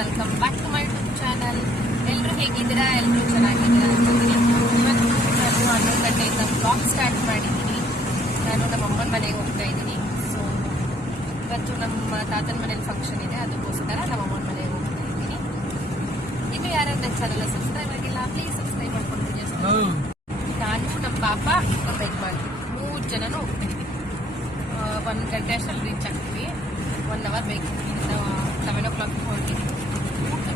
Welcome back to my YouTube channel ಎಲ್ಲರೂ ಹೇಗಿದ್ದೀರಾ? ಎಲ್ಲರೂ ಚೆನ್ನಾಗಿದ್ದೀರಾ ಇವತ್ತು ನಾನು ಹನ್ನೊಂದು ಗಂಟೆಯಿಂದ ಬ್ಲಾಗ್ ಸ್ಟಾರ್ಟ್ ಮಾಡಿದ್ದೀನಿ. ನಾನು ನಮ್ಮ ಅಮ್ಮನ ಮನೆಗೆ ಹೋಗ್ತಾ ಇದ್ದೀನಿ. ಸೊ ಇವತ್ತು ನಮ್ಮ ತಾತನ ಮನೇಲಿ ಫಂಕ್ಷನ್ ಇದೆ. ಅದಕ್ಕೋಸ್ಕರ ನಮ್ಮ ಅಮ್ಮನ ಮನೆಗೆ ಹೋಗ್ತಾ ಇದ್ದೀನಿ. ಇನ್ನು ಯಾರು ನನ್ನ ಚಾನಲ್ ಸಬ್ಸ್ಕ್ರೈಬ್ ಆಗಿಲ್ಲ ಪ್ಲೀಸ್ ಸಬ್ಸ್ಕ್ರೈಬ್ ಮಾಡ್ಕೊಂಡಿದ್ದೀನಿ ನಾನು ನಮ್ಮ ಪಾಪ ಬೈಕ್ ಮಾಡಿ ಮೂರು ಜನನೂ ಹೋಗ್ತಾ ಇದ್ದೀವಿ ಒಂದು ಗಂಟೆ ಅಷ್ಟರಲ್ಲಿ ರೀಚ್ ಆಗ್ತೀವಿ. ಒನ್ ಅವರ್ ಬೇಕು. ಸೆವೆನ್ ಓ ಕ್ಲಾಕ್ ಹೊರಟಿದ್ದೀವಿ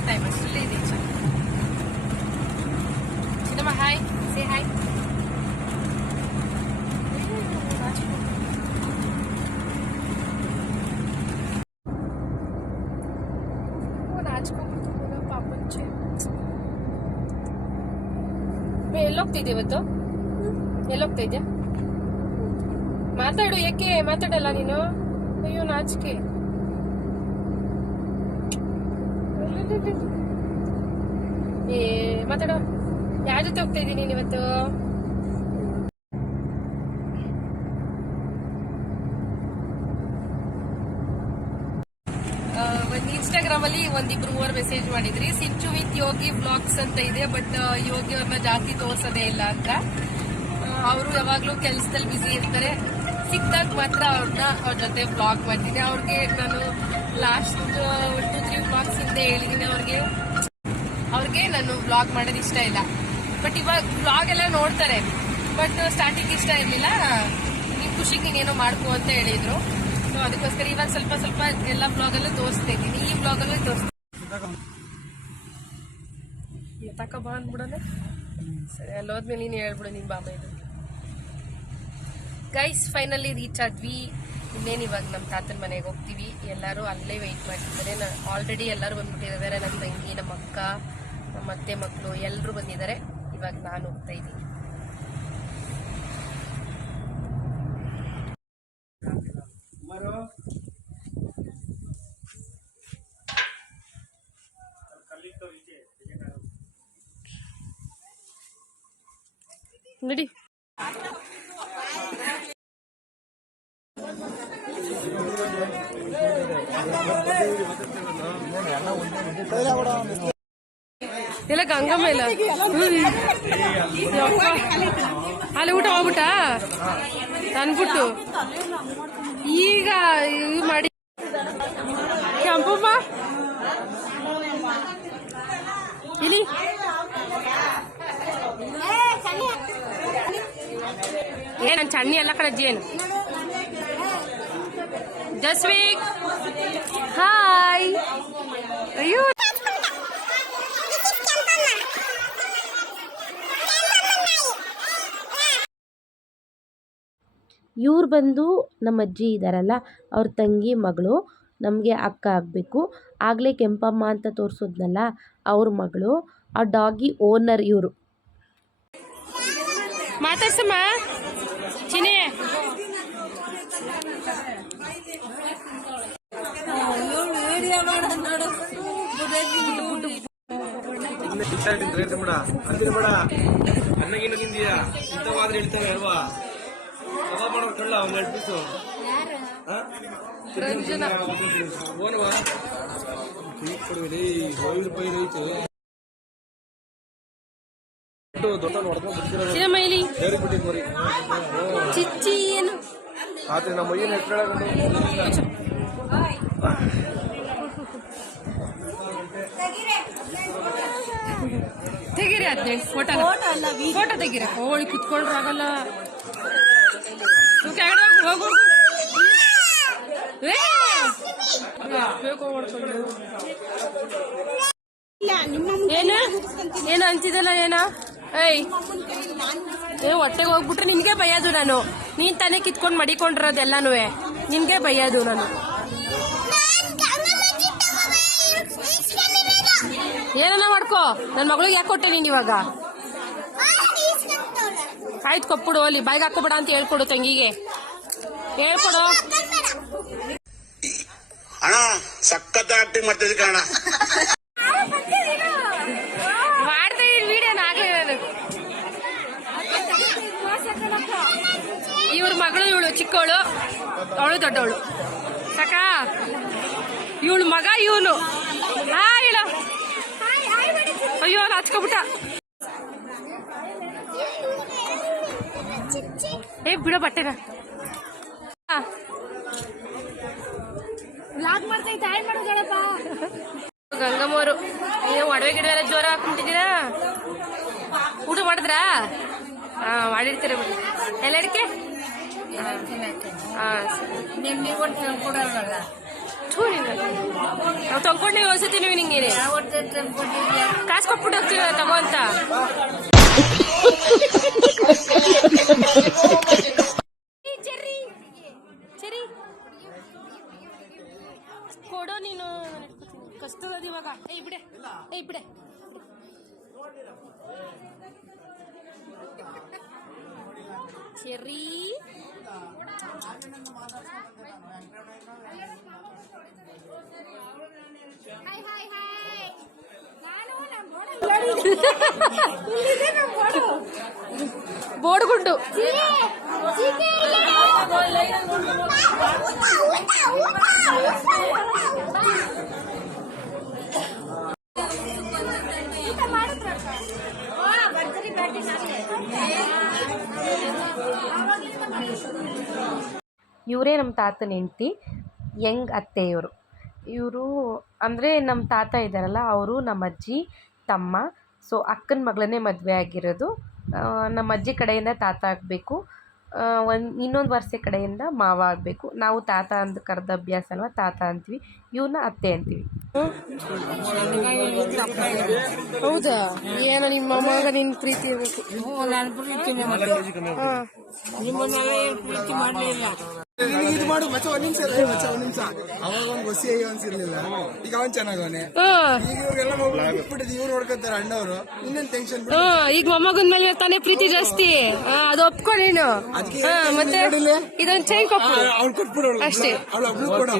ಊಟದ ಟೈಮ್ ಅಷ್ಟರಲ್ಲಿ ರೀಚ್ ಆಗ್ತೀವಿ ಸಿನಿಮಾ ಹಾಯ್ ಸೇ ಹಾಯ್ ಪಾಪಂಚೆ ಎಲ್ಲೋಗ್ತಿದ್ದೆ ಇವತ್ತು ಎಲ್ಲೋಗ್ತಾ ಇದ್ಯಾ ಮಾತಾಡು ಯಾಕೆ ಮಾತಾಡಲ್ಲ ನೀನು ಅಯ್ಯೋ ನಾಚಿಕೆ ಏ, ಮಾತಾಡೋ. ಯಾರ ಜೊತೆ ಹೋಗ್ತಾ ಇದ್ದೀನಿ ನೀನು ಇವತ್ತು? ಇನ್ಸ್ಟಾಗ್ರಾಮ್ ಅಲ್ಲಿ ಒಂದಿಬ್ರು ಮೂವರು ಮೆಸೇಜ್ ಮಾಡಿದ್ರಿ. ಸಿಂಚು ವಿತ್ ಯೋಗಿ ಬ್ಲಾಗ್ಸ್ ಅಂತ ಇದೆ ಬಟ್ ಯೋಗಿ ಅವ್ರನ್ನ ಜಾಸ್ತಿ ತೋರ್ಸೋದೇ ಇಲ್ಲ ಅಂತ. ಅವರು ಯಾವಾಗ್ಲೂ ಕೆಲಸದಲ್ಲಿ ಬಿಸಿ ಇರ್ತಾರೆ. ಸಿಕ್ಕಾಗ ಮಾತ್ರ ಅವ್ರನ್ನ ಅವ್ರ ಜೊತೆ ಬ್ಲಾಗ್ ಮಾಡ್ತೀನಿ. ಅವ್ರಿಗೆ ನಾನು ಲಾಸ್ಟ್ ಟು ತ್ರೀ ಬ್ಲಾಗ್ಸ್ ಹಿಂದೆ ಹೇಳಿದ್ದೀನಿ ಅವ್ರಿಗೆ ಅವ್ರಿಗೆ ನಾನು ಬ್ಲಾಗ್ ಮಾಡೋದು ಇಷ್ಟ ಇಲ್ಲ. ಬಟ್ ಇವಾಗ ಬ್ಲಾಗ್ ಎಲ್ಲ ನೋಡ್ತಾರೆ. ಬಟ್ ಸ್ಟಾರ್ಟಿಂಗ್ ಇಷ್ಟ ಇರಲಿಲ್ಲ. ನೀವು ಖುಷಿಗೆ ನೀನೇನೋ ಮಾಡ್ಕೋ ಅಂತ ಹೇಳಿದ್ರು. ಸೊ ಅದಕ್ಕೋಸ್ಕರ ಇವಾಗ ಸ್ವಲ್ಪ ಸ್ವಲ್ಪ ಎಲ್ಲ ಬ್ಲಾಗಲ್ಲೂ ತೋರಿಸ್ತಾ ಇದ್ದೀನಿ ಈ ಬ್ಲಾಗಲ್ಲೂ ತೋರಿಸ್ತೀನಿ. ತಕ ಬಾ ಅಂದ್ಬಿಡೋಣ. ಸರಿ ಅಲ್ಲಿ ಹೋದ್ಮೇಲೆ ನೀನು ಹೇಳ್ಬಿಡು ನಿಮ್ಮ ಬಾಮ ಇದು. ಗೈಸ್ ಫೈನಲಿ ರೀಚ್ ಆದ್ವಿ ಇನ್ನೇನು ಇವಾಗ ನಮ್ಮ ತಾತನ ಮನೆಗೆ ಹೋಗ್ತೀವಿ. ಎಲ್ಲರೂ ಅಲ್ಲೇ ವೆಯ್ಟ್ ಮಾಡ್ತಿದ್ದಾರೆ. ಆಲ್ರೆಡಿ ಎಲ್ಲರೂ ಬಂದ್ಬಿಟ್ಟಿದ್ದಾರೆ. ನನ್ನ ತಂಗಿ ನಮ್ಮ ಅಕ್ಕ ನಮ್ಮ ಅತ್ತೆ ಮಕ್ಕಳು ಎಲ್ಲರೂ ಬಂದಿದ್ದಾರೆ. ಇವಾಗ ನಾನು ಹೋಗ್ತಾ ಇದ್ದೀನಿ. ನಡಿ. ಅಲ್ಲಿ ಊಟ ಹೋಗ್ಬಿಟ್ಟ? ಅನ್ಬಿಟ್ಟು ಈಗ ಇದು ಮಾಡಿ. ಕೆಂಪಮ್ಮ? ಇಲ್ಲಿ. ಏ ನನ್ ಚಣ್ಣಿ ಎಲ್ಲ ಕಡೆ ಜೇನು ಜಸ್ವೀಕ್. ಹಾಯ್ ಅಯ್ಯೋ ಇವ್ರು ಬಂದು ನಮ್ಮ ಅಜ್ಜಿ ಇದ್ದಾರಲ್ಲ ಅವ್ರ ತಂಗಿ ಮಗಳು ನಮಗೆ ಅಕ್ಕ ಆಗಬೇಕು. ಆಗಲೇ ಕೆಂಪಮ್ಮ ಅಂತ ತೋರಿಸಿದ್ನಲ್ಲ ಅವ್ರ ಮಗಳು ಆ ಡಾಗಿ ಓನರ್ ಇವರು. ಮಾತಾಡ್ಸಮ್ಮ. ಚಿನಿ ಅಲ್ವಾ? ಚಿಚ್ಚಿ ಏನು? ಆದ್ರೆ ನಮ್ಮ ಮೈಯನ್ನ ಎತ್ಕೊಳ್ಳೋದು ತೆಗೀರಿ ಅದ್ನೇ ಫೋಟೋ ಫೋಟೋ ತೆಗೀರ. ಕುತ್ಕೊಂಡ್ರು ಆಗಲ್ಲ ನೀವು ಕೆಳಗಡೆ ಹೋಗು, ಹೋಗು ಏ! ಬೇಕು ಮಾಡ್ಕೊಂಡು. ಏನ ಏನು ಅಂತಿದ್ದಲ್ಲ ಏನ ಏಯ್ ಏ ಹೊಟ್ಟೆಗೆ ಹೋಗ್ಬಿಟ್ರೆ ನಿನ್ಗೆ ಬೈಯೋದು ನಾನು. ನೀನ್ ತಾನೇ ಕಿತ್ಕೊಂಡ್ ಮಡಿಕೊಂಡಿರೋದೆಲ್ಲಾನು ನಿನ್ಗೆ ಬೈಯೋದು ನಾನು. ಏನನ್ನ ಮಾಡ್ಕೋ? ನನ್ ಮಗಳಿಗೆ ಯಾಕೆ ಕೊಟ್ಟೆ ನೀನ್ ಇವಾಗ? ಆಯ್ತು ಕೊಟ್ಬಿಡು ಅಲ್ಲಿ ಬಾಯ್ಗೆ ಹಾಕೋಬೇಡ ಅಂತ ಹೇಳ್ಕೊಡು ತಂಗಿಗೆ. ಹೇಳ್ಕೊಡು. ಅಣ್ಣ ಸಖತ್ ಆಕ್ಟಿಂಗ್ ಮಾಡ್ತಿದ್ದೆ ಕಣ ಮಾಡ್ತಾ ಇದ್ದೀನಿ ವಿಡಿಯೋನ ಆಗ್ಲೇ ಇವ್ರ ಮಗಳು ಇವಳು ಚಿಕ್ಕವಳು ಅವಳು ದೊಡ್ಡವಳು. ಸಾಕ ಇವಳು ಮಗ ಇವನು. ಹಾ ಇಲ್ಲ ಅಯ್ಯೋ ಅಲ್ಲ ಹಚ್ಕೊಬಿಟ್ಟ ಏ ಬಿಡೋ ಬಟ್ಟೆನ ಮಾಡ್ತಾ ಮಾಡೋದಪ್ಪ ಗಂಗಮ್ಮವರು ನೀವು ಒಡವೆ ಗಿಡ ಎಲ್ಲ ಜೋರ ಹಾಕೊಂಡಿದ್ದೀರಾ ಊಟ ಮಾಡಿದ್ರಾ? ಹಾ ಮಾಡಿರ್ತೀರ ಬಿಡಿ. ಎಲ್ಲ ಅಡಿಕೆ? ಥೂ ನಿನ್ನ ನಾವು ತೊಗೊಂಡು ಒಂದ್ಸತಿ ನೀವು ನಿಂಗೆ ಕಾಸು ಕೊಟ್ಬಿಟ್ಟು ಹೋಗ್ತೀವಿ ತಗೋ ಅಂತ. ಕೊಡೋ ನೀನು ಕಷ್ಟದ ಇವಾಗ ಏಯ್ ಬಿಡೆ ಏಯ್ ಬಿಡೆ ಚೆರ್ರಿ ಹಾಯ್ ಹಾಯ್ ಹಾಯ್ ನಾನು ನಮ್ಮ ಇಲ್ಲಿದೆ ನಮ್ಮ ಬೋರ್ಡು ಬೋಡ್ಗುಂಡು ಇವರೇ ನಮ್ಮ ತಾತನ ಹೆಂಡ್ತಿ, ಯಂಗ್ ಅತ್ತೆಯವರು. ಇವರು ಅಂದರೆ ನಮ್ಮ ತಾತ ಇದ್ದಾರಲ್ಲ, ಅವರು ನಮ್ಮ ಅಜ್ಜಿ ತಮ್ಮ. ಸೊ ಅಕ್ಕನ ಮಗಳನ್ನೇ ಮದುವೆ ಆಗಿರೋದು. ನಮ್ಮ ಅಜ್ಜಿ ಕಡೆಯಿಂದ ತಾತ ಆಗಬೇಕು. ಒಂದು ಇನ್ನೊಂದು ವರ್ಷ ಕಡೆಯಿಂದ ಮಾವ ಆಗಬೇಕು. ನಾವು ತಾತ ಅಂತ ಕರೆದ ಅಭ್ಯಾಸ ಅಲ್ವಾ? ತಾತ ಅಂತೀವಿ. ಇವನ್ನ ಅತ್ತೆ ಅಂತೀವಿ. ಹೌದಾ? ಏನೋ ನಿಮ್ಮ ಮಗ ನಿನ್ ಪ್ರೀತಿ ಇರ್ಬೇಕು? ಪ್ರೀತಿ ಮಾಡಲಿಲ್ಲ ಇದು ಮಾಡು ಮಚ್ಚ ಒಂದ್ ನಿಮಿಷ ಮಚ್ಚ ಒಂದ್ ನಿಮಿಷ. ಅವಾಗ ಒಂದ್ ಬಸ್ಸಿ ಅನ್ಸಿರ್ಲಿಲ್ಲ. ಈಗ ಅವನ್ ಚೆನ್ನಾಗವನೆ ಈಗ ಇವ್ರಿಗೆಲ್ಲ ಬಿಟ್ಬಿಟ್ಟಿದ್ ಇವ್ರು ನೋಡ್ಕೊತಾರೆ ಅಣ್ಣವ್ರು. ಇನ್ನೇನ್ ಟೆನ್ಷನ್ ಬಿಡು. ಈಗ ಮೊಮ್ಮಗನ್ ಮೇಲೆ ತಾನೇ ಪ್ರೀತಿ ಜಾಸ್ತಿ. ಆ, ಅದು ಒಪ್ಕೊ ನೀನು. ಮತ್ತೆ ಇದೊಂದ್ ಚೈನ್ ಕೊಪ್ಪು. ಅವ್ಳು ಕೊಟ್ಬಿಡು ಅಷ್ಟೇ. ಅವಳು ಒಬ್ಳು ಕೊಡು.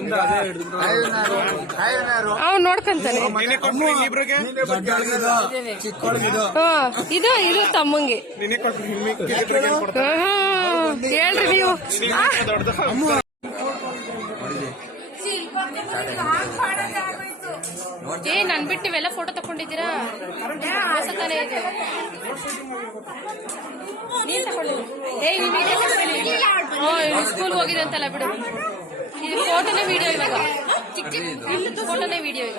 ಅವ್ನು ನೋಡ್ಕಂತಾನೆ. ಇದು ಇದು. ತಮ್ಮಂಗೆ. ಹೇಳ್ರಿ ನೀವು. ಏ, ನನ್ ಬಿಟ್ಟು ಇವೆಲ್ಲ ಫೋಟೋ ತಕೊಂಡಿದ್ದೀರಾ ಸ್ಕೂಲ್ ಹೋಗಿದೆ ಅಂತಲ್ಲ ಬಿಡು. ಇದು ಫೋಟೋನೇ ವಿಡಿಯೋ ಇವಾಗ. ಫೋಟೋನೇ ವಿಡಿಯೋ ಈಗ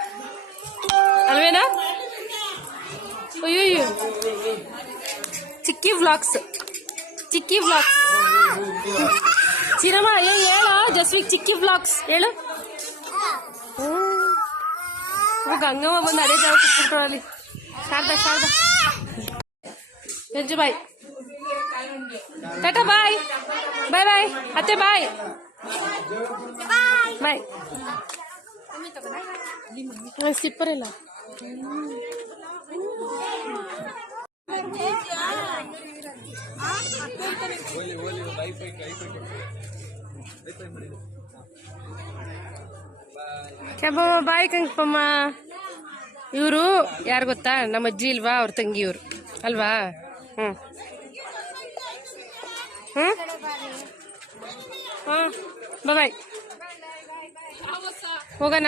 ಅಲ್ವೇನಾ? ಅಯ್ಯೋ Chikki vlogs Chikki vlogs cinema ಏ ಹೇಳು ಜಸ್ವಿಕ್ ಚಿಕ್ಕಿ ವ್ಲಾಗ್ಸ್ ಹೇಳು. ಗಂಗಮ್ಮ ಬಂದು ಅದೇ ಜಾಗ ಅಲ್ಲಿ. ಶಾರದಾ ಶಾರದಾ. ಎಂಜು ಬಾಯ್. ಟಾಟಾ ಬಾಯ್. ಬಾಯ್ ಬಾಯ್. ಅತ್ತೆ ಬಾಯ್. ಬಾಯ್. ಸ್ಲಿಪ್ಪರ್ ಇಲ್ಲ. ಕೆಂಪಮ್ಮ ಬಾಯ್ ಕಂಕಮ್ಮ ಇವರು ಯಾರು ಗೊತ್ತಾ? ನಮ್ಮ ಅಜ್ಜಿ ಇಲ್ವಾ? ಅವ್ರ ತಂಗಿ ಇವರು ಅಲ್ವಾ? ಹ್ಮ್. ಹ್ಮ್? ಹ್ಮ್. ಬಾಯ್. ಹೋಗೋಣ?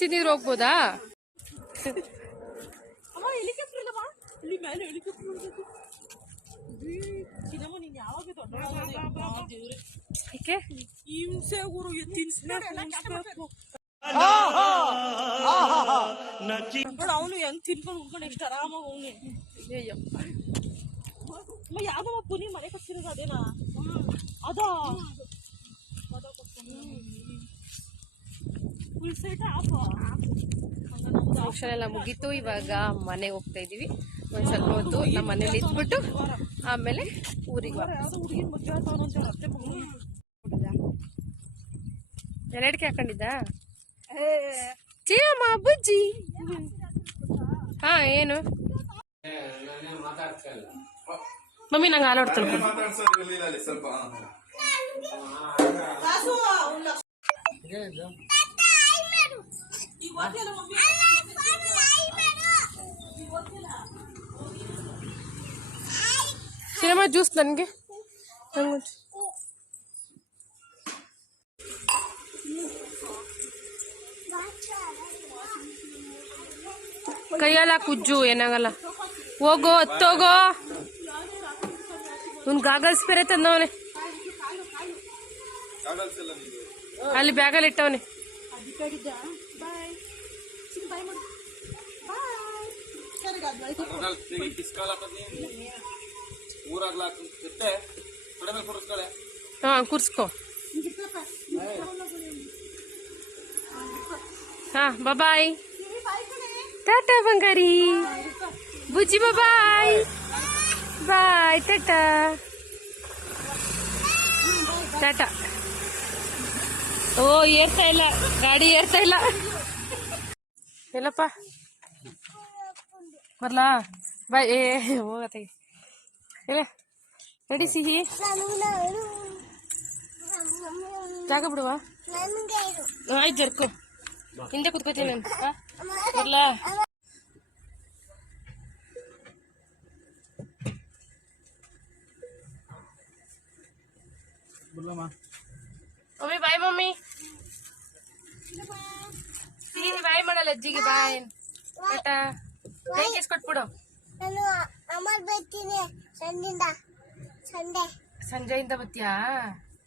ತಿನ್ಸ್ಬೇಕು ಹೋಗ್ಬೋದಾ? ಅವನು ಹೆಂಗ್ ತಿನ್ಕೊಂಡು ಉಳ್ಕೊಂಡು ಎಷ್ಟು ಆರಾಮಾಗಿ ಅವನು ಅಮ್ಮ ಯಾವ್ದೋ ಪುನಿ ಮನೆ ಕಟ್ಸಿರೋದು ಅದೇನಾ? ಅದಾ? ಫಂಕ್ಷನ್ ಎಲ್ಲ ಮುಗೀತು. ಇವಾಗ ಮನೆಗೆ ಹೋಗ್ತಾ ಇದೀವಿ. ಒಂದ್ ಸ್ವಲ್ಪ ಹೊತ್ತು ನಮ್ಮ ಮನೇಲಿ ಇದ್ಬಿಟ್ಟು ಆಮೇಲೆ ಊರಿಗೆ ಎರಡಕ್ಕೆ ಹಾಕೊಂಡಿದ್ದ? ಚೇಮ ಬುಜ್ಜಿ. ಹಾ ಏನು? ಮಮ್ಮಿ ನಂಗೆ ಹಾಲು ಹೊಡ್ತಾಳೆ ಸಿನಿಮಾ ಜ್ಯೂಸ್ ನನಗೆ? ಕೈಯಲ್ಲ ಕುಜ್ಜು ಏನಾಗಲ್ಲ. ಹೋಗೋ ಹತ್ತೋಗೋ. ಒಂದು ಗಾಗಲ್ಸ್ ಬೇರೆ ತಂದವನೆ. ಅಲ್ಲಿ ಬ್ಯಾಗಲ್ಲಿ ಇಟ್ಟವನೆ. ಊರಾಗ್ಲಾಕ ಎತ್ತೆ ಕಡಿಮೆ ಕೊಡಿಸ್ಕೊಳ್ಳೆ ಹಾ ಕೂರ್ಸ್ಕೋ ಹಾ ಬಾಯ್ ಟಾಟಾ ಬಂಗಾರಿ ಬುಜ್ಜಿ ಬಾಯ್ ಬಾಯ್ ಟಾಟಾ ಟಾಟಾ ಓ ಏರ್ತಾ ಇಲ್ಲ ಗಾಡಿ ಏರ್ತಾ ಇಲ್ಲ ಎಲ್ಲಪ್ಪ ಬರ್ಲಾ ಬಾಯ್ ಏ ಹೋಗತ್ತೆ ಇಲ್ಲ ರೆಡಿ ಸಿಹಿ ಜಾಗ ಬಿಡುವ ಆಯ್ತು ಜರ್ಕು ಹಿಂದೆ ಕುತ್ಕೋತೀನಿ ನಾನು ಹಾ? ಬರ್ಲಾ ಮಮ್ಮಿ ಬಾಯ್ ಅಜ್ಜಿಗೆ ಬಾಯ್ ಟಾಟಾ ಕೈ ಕೊಟ್ಬಿಡು. ನಾನು ಅಮರ್ ಬರ್ತೀನಿ ಸಂದಿಂದ ಸಂಡೆ ಸಂಜೆಯಿಂದ ಬತ್ತಿಯಾ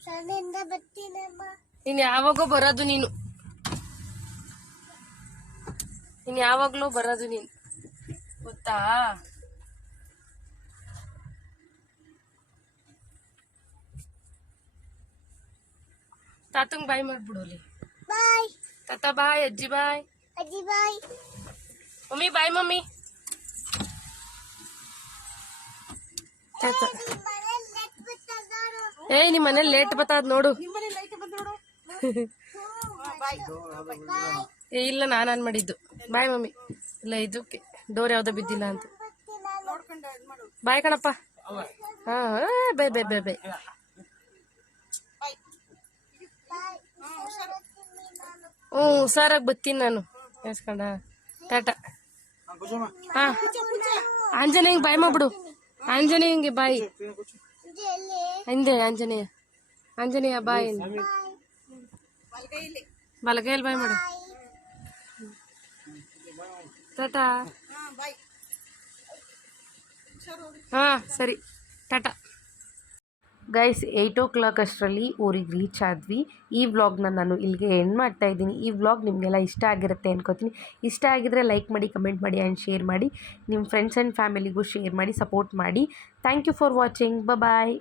ಸಂಜೆಯಿಂದ ಬರ್ತೀನಿ ಅಮ್ಮ. ನೀನ್ ಯಾವಾಗೋ ಬರೋದು ನೀನು. ನೀನ್ ಯಾವಾಗಲೂ ಬರೋದು ನೀನು. ಗೊತ್ತಾ? ತಾತಂಗ್ ಬಾಯ್ ಮಾಡ್ಬಿಡು ಅಲ್ಲಿ. ಬಾಯ್. ತಾತ ಬಾಯ್ ಅಜ್ಜಿ ಬಾಯ್. ಅಜ್ಜಿ ಬಾಯ್ मम्मी ಬಾಯ್ ಮಮ್ಮಿ ಏ ಮನೇಲಿ ನೆಟ್ ಬಿಟ್ಟದಾರು ಏಯ್ ನಿಮ್ ಮನೇಲಿ ಲೇಟ್ ಬತ್ತದ ನೋಡು ಏ ಇಲ್ಲ ನಾನು ಆನ್ ಮಾಡಿದ್ದು ಬಾಯ್ ಮಮ್ಮಿ ಇಲ್ಲ ಇದಕ್ಕೆ ಡೋರ್ ಯಾವ್ದೋ ಬಿದ್ದಿಲ್ಲ ಅಂತ ಬಾಯ್ ಕಣಪ್ಪ. ಹಾ ಬೈ ಬೈ ಬೈ ಬೈ. ಹ್ಞೂ ಹುಷಾರಾಗಿ ಬತ್ತೀನಿ ನಾನು. ಎಸ್ಕೊಂಡ ಟಾಟಾ ಹಾ ಆಂಜನೇಯಂಗೆ ಬಾಯ್ ಮಾಡ್ಬಿಡು ಆಂಜನೇಯಂಗೆ ಬಾಯಿ ಎಲ್ಲಿ ಹಿಂದೆ ಆಂಜನೇಯ ಆಂಜನೇಯ ಬಾಯ್ ಬಲಗೈಯಲ್ಲಿ ಬಾಯ್ ಮಾಡು ಟಾಟಾ ಹಾ ಸರಿ tata guys eight o'clock ಅಷ್ಟರಲ್ಲಿ ಊರಿಗೆ ರೀಚ್ ಆದ್ವಿ. ಈ ವ್ಲಾಗ್ನ ನಾನು ಇಲ್ಲಿಗೆ ಎಂಡ್ ಮಾಡ್ತಾ ಇದ್ದೀನಿ. ಈ ವ್ಲಾಗ್ ನಿಮಗೆಲ್ಲ ಇಷ್ಟ ಆಗಿರುತ್ತೆ ಅನ್ಕೋತೀನಿ. ಇಷ್ಟ ಆಗಿದ್ರೆ ಲೈಕ್ ಮಾಡಿ ಕಮೆಂಟ್ ಮಾಡಿ ಆ್ಯಂಡ್ ಶೇರ್ ಮಾಡಿ. ನಿಮ್ಮ ಫ್ರೆಂಡ್ಸ್ ಆ್ಯಂಡ್ ಫ್ಯಾಮಿಲಿಗೂ ಶೇರ್ ಮಾಡಿ ಸಪೋರ್ಟ್ ಮಾಡಿ. Thank you for watching bye